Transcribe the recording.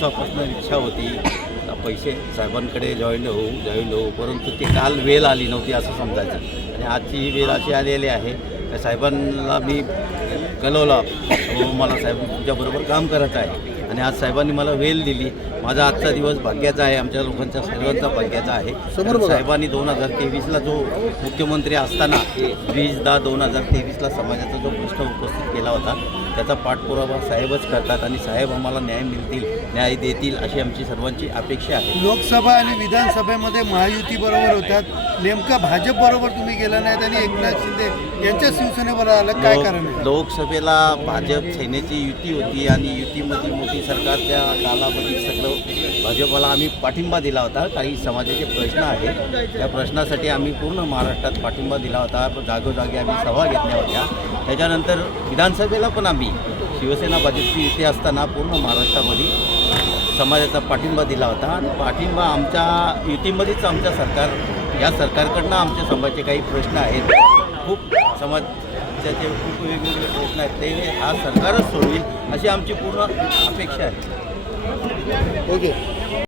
दिवसापासून इच्छा होती पैसे साहेबांकडे जॉईंट होऊ परंतु ते काल वेळ आली नव्हती असं समजायचं आणि आजची ही वेळ अशी आलेली आहे त्या साहेबांना मी कळवलं मला साहेब तुमच्याबरोबर काम करायचं आहे आणि आज साहेबांनी मला वेळ दिली. माझा आजचा दिवस भाग्याचा आहे, आमच्या लोकांच्या सर्वांचा भाग्याचा आहे. साहेबांनी 2023ला जो मुख्यमंत्री असताना 20/10/2023ला समाजाचा जो प्रश्न उपस्थित केला होता त्याचा पाठपुरावा साहेबच करतात आणि साहेब आम्हाला न्याय देतील अशी आमची सर्वांची अपेक्षा आहे. लोकसभा आणि विधानसभेमध्ये महायुतीबरोबर होतात, नेमका भाजपबरोबर तुम्ही गेला नाहीत आणि एकनाथ शिंदे यांच्या शिवसेनेबरोबर आलं, काय कारण आहे? लोकसभेला भाजप सेनेची युती होती आणि युतीमध्ये मोदी सरकारच्या कालावधीत सगळं भाजपला आम्ही पाठिंबा दिला होता. काही समाजाचे प्रश्न आहेत त्या प्रश्नासाठी आम्ही पूर्ण महाराष्ट्रात पाठिंबा दिला होता. जागोजागी आम्ही सभा घेतल्या होत्या. त्याच्यानंतर विधानसभेला पण आम्ही शिवसेना भाजपची युती असताना पूर्ण महाराष्ट्रामध्ये समाजाचा पाठिंबा दिला होता आणि पाठिंबा आमच्या युतीमध्येच या सरकारकडनं आमच्या समाजाचे काही प्रश्न आहेत, खूप समाजाचे खूप वेगवेगळे प्रश्न आहेत ते हा सरकारच सोडवेल अशी आमची पूर्ण अपेक्षा आहे. ओके.